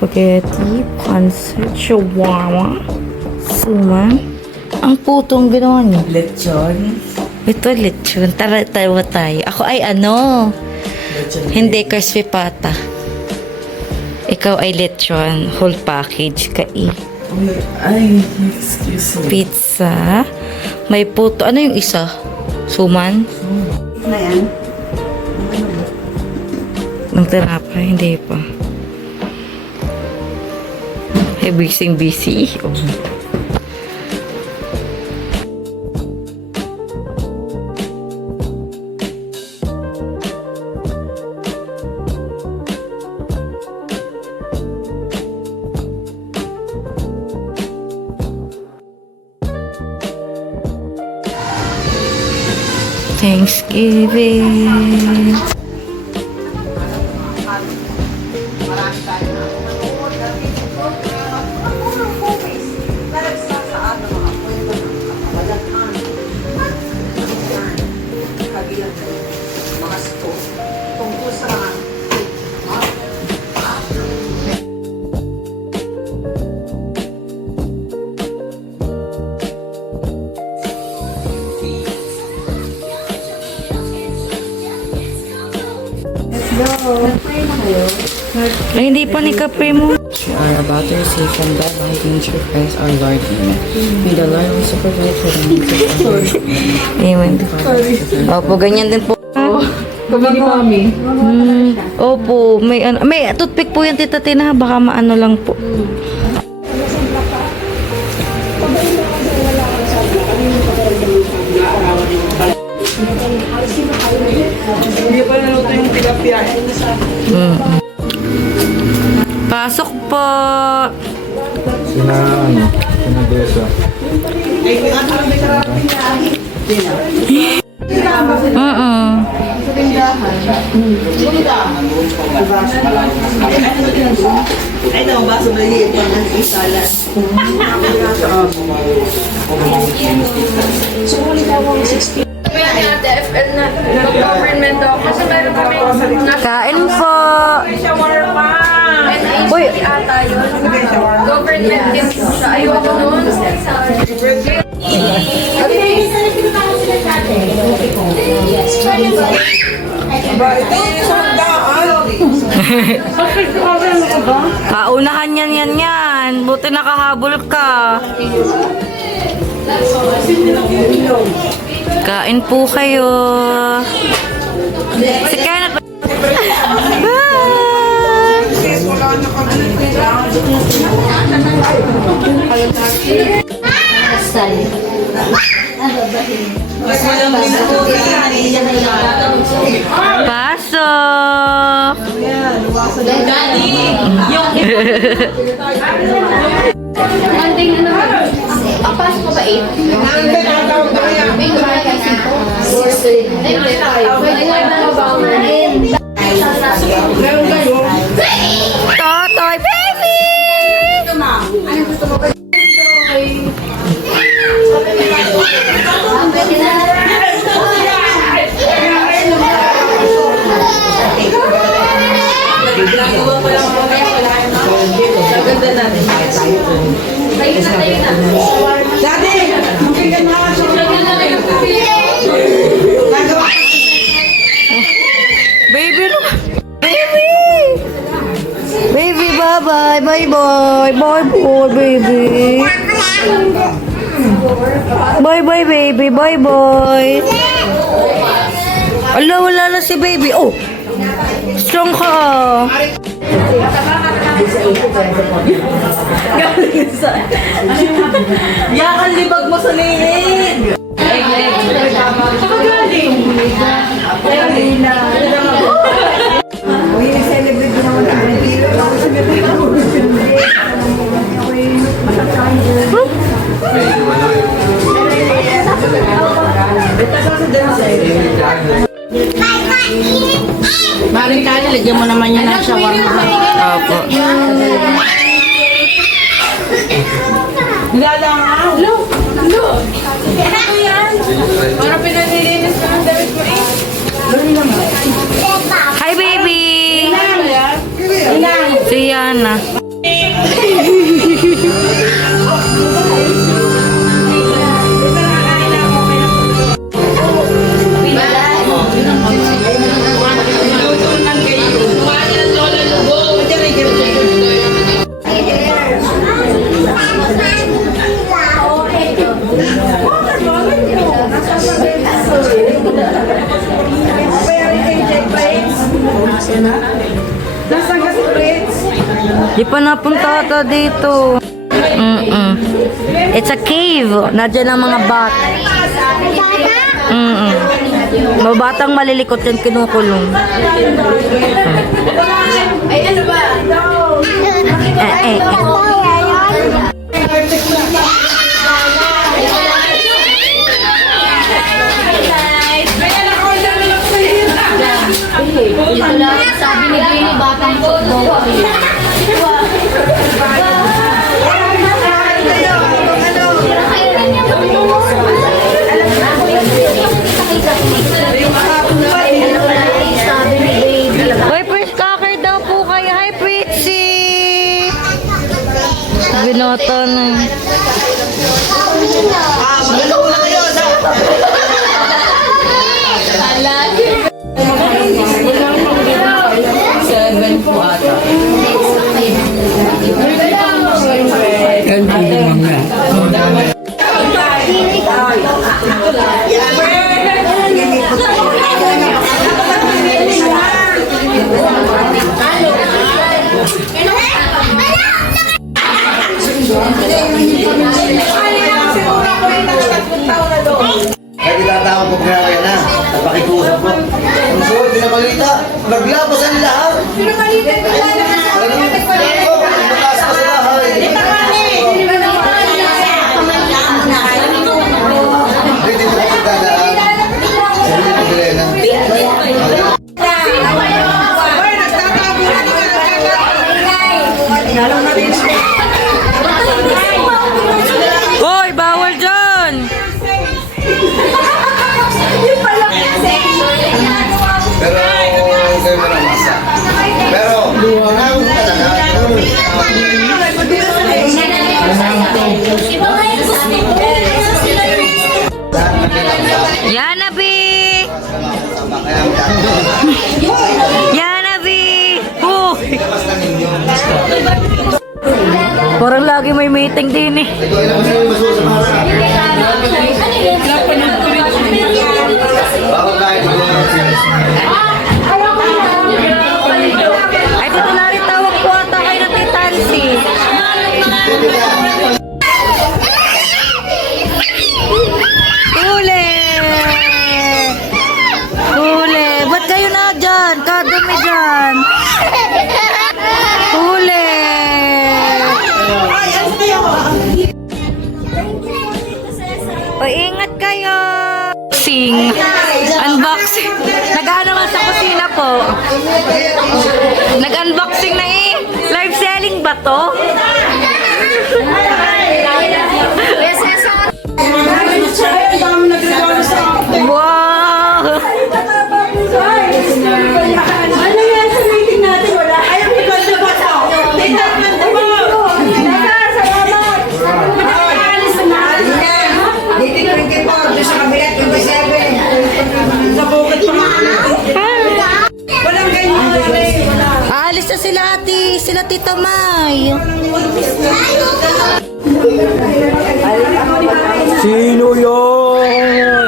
Spaghetti, pancit, shawarma, suman. Ang putong ginawa niyo. Lechon. Ito, lechon. Tara, tawa tayo. Ako ay ano? Lechon. Hindi, crispy pata. Ikaw ay lechon. Whole package. Ay, excuse me. Pizza. May puto. Ano yung isa? Suman? Na yan? Nang tinapay? Hindi pa. Hey, busy. Oh. Thanksgiving. Ay, hindi pa ni Kapre mo. We are about to receive from God by nature Christ our Lord. Amen. May the Lord also provide for the needs of our Amen. Opo, ganyan din po. Pabili kami. Opo, may toothpick po yan, Tita Tina. Baka maano lang po. Hindi pa naluto yung tilapia. Pasok po. Sina Desa. Ay, no, baso na liit pa ng isalan. Kaya ni Ate FL na government daw kasi meron kami Kain po. Uy, ata yun. Government din po siya. Ayoko nun. Kaunahan yan. Buti nakahabol ka. Kain po kayo. Si Kenneth. Pasok. Anding ano ba? Ang pasok ko ba 8? May kumain ka na. Totoy, baby! Ganda natin. Daddy! Magkailan na ka siya. Baby, look. Baby, bye-bye. Bye-bye. Bye-bye, baby. Bye-bye, baby. Bye-bye. Ala, wala na si baby. Oh! Strong ka. Yakan libag mo sa liig! Maring kali, lagyan mo naman yan ng shawarma. Opo. Hi, baby! Si Yana. Di pa napunta ata dito. It's a cave. Nandiyan ang mga bat. Mga batang malilikot yan kinukulong. Ay, ano ba? Sabi ni Jenny, batang football. Hoy, Prince Cocker daw po kayo. Hi, Pritzy! Binota na. Malong na kayo sa... Kaya tinatawag ko kaya kaya na. Napakikusap ko. Ang suot, pinabalita. Naglabas ang lahat. Pinabalita. Nakas pa sa bahay. Hindi mo magdadaan. Sabi ko sila na. Hoy, bawal dyan! Pero, kayo mo na masa. Pero, ang Yana B! Yana B! Uy! Parang lagi may meeting din eh. Ay, dito na rin tawag po ata kayo na Titansi. Huli! Huli! Ba't kayo na dyan? Kadami dyan. Huli! Ingat kayo! Unboxing. Nag-ano nga sa kusina po. Nag-unboxing na eh. Live selling ba to? Wow! Ano yan sa meeting natin? Wala. Ayaw ko ba sa bata? Tingnan mo. Salamat. Alis na. Meeting ko rin kayo po. Doon sa kabilat, 27. Sa bukid pa walang ganyan. Aalis na sila ate. Sila Tita May. Sino yun?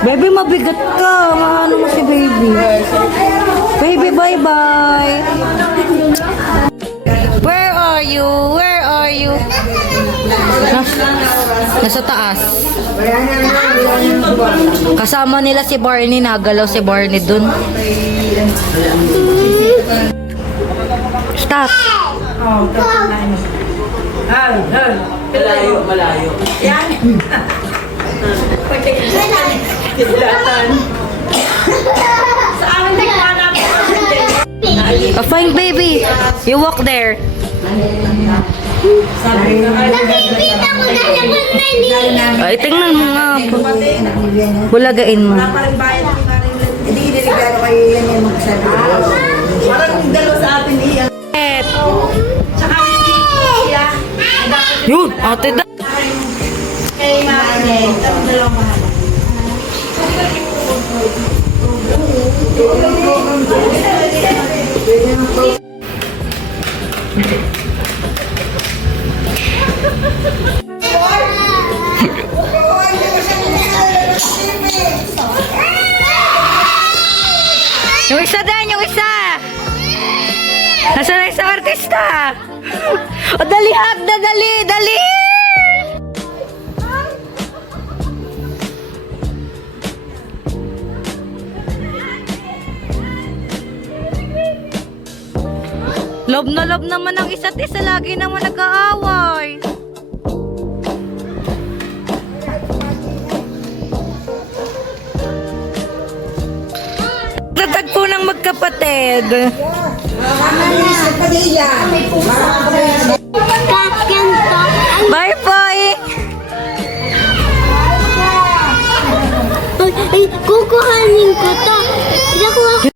Baby, mabigat ka. Maano mo si baby. Baby, bye-bye. Where are you? Where are you? Nasa taas. Kasama nila si Barney. Nagalaw si Barney dun. Stop. Malayo. Yan. Kidlatan. Sa amin tingnan namin. Oh, fine, baby. You walk there. Nakikita ko na naman na Ay, tingnan mo nga. Bulagain mo. Parang bayan ni Maring hindi niligano kayo yan yung magsabi. Parang dalawa sa atin iyan. Tsaka hindi siya. Yun, ate da. Kay Maring, tapos dalawang mahal. Yung isa din, yung isa. Nasa na isang artista. O, dali, Hagda, dali, dali. Love na love naman ang isa't isa. Lagi naman nag-aaway. Tatagpo ng magkapatid. Bye, boy. Ay, kukuhanin ko to. Nakuha ko